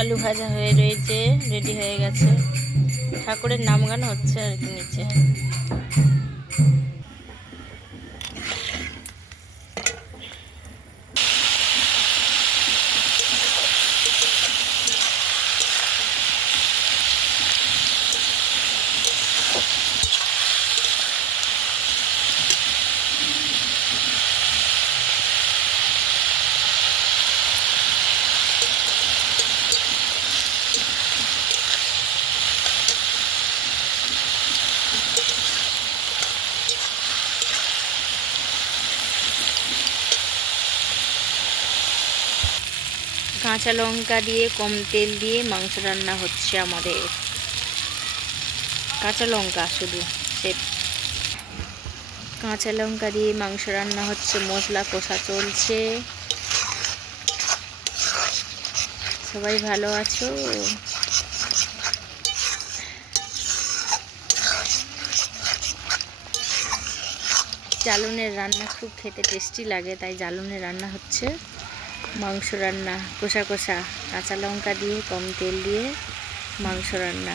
আলু ভাজা হয়ে রয়েছে রেডি হয়ে গেছে। ঠাকুরের নাম গান হচ্ছে আর কি নিচে। কাঁচা লঙ্কা দিয়ে, কম তেল দিয়ে মাংস রান্না হচ্ছে আমাদের। কাঁচা লঙ্কা শুধু, সে কাঁচা লঙ্কা দিয়ে মাংস রান্না হচ্ছে, মশলা কষা চলছে। সবাই ভালো আছো? জালুনের রান্না খুব খেতে টেস্টি লাগে, তাই জালুনের রান্না হচ্ছে। মাংস রান্না কষা কষা কাঁচা লঙ্কা দিয়ে কম তেল দিয়ে মাংস রান্না।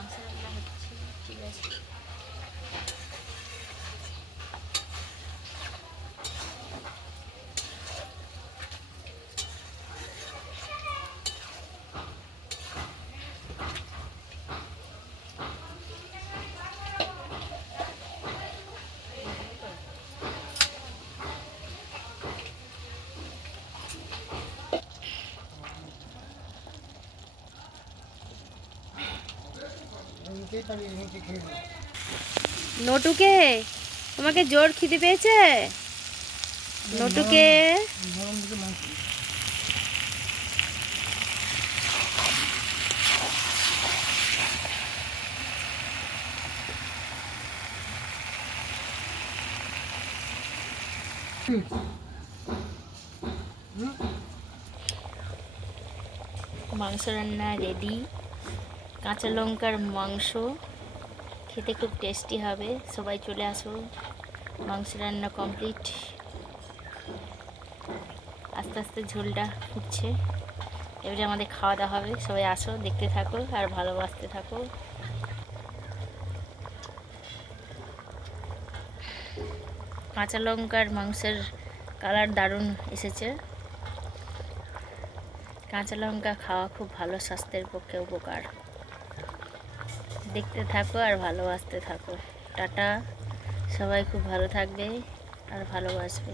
মাংস রান্না হচ্ছে ঠিক আছে? নটুকে তোমাকে জোর খিদে পেয়েছে নটুকে মাংস রান্না রেডি কাঁচা লঙ্কার মাংস। খেতে খুব টেস্টি হবে। সবাই চলে আসো। মাংস রান্না কমপ্লিট আস্তে আস্তে ঝোলটা ফুটছে। এবারে আমাদের খাওয়া দাওয়া হবে। সবাই আসো, দেখতে থাকো আর ভালোবাসতে থাকো। কাঁচা লঙ্কার মাংসের কালার দারুণ এসেছে। কাঁচা লঙ্কা খাওয়া খুব ভালো, স্বাস্থ্যের পক্ষে উপকার। দেখতে থাকো আর ভালোবাসতে থাকো। টাটা। সবাই খুব ভালো থাকবে আর ভালোবাসবে।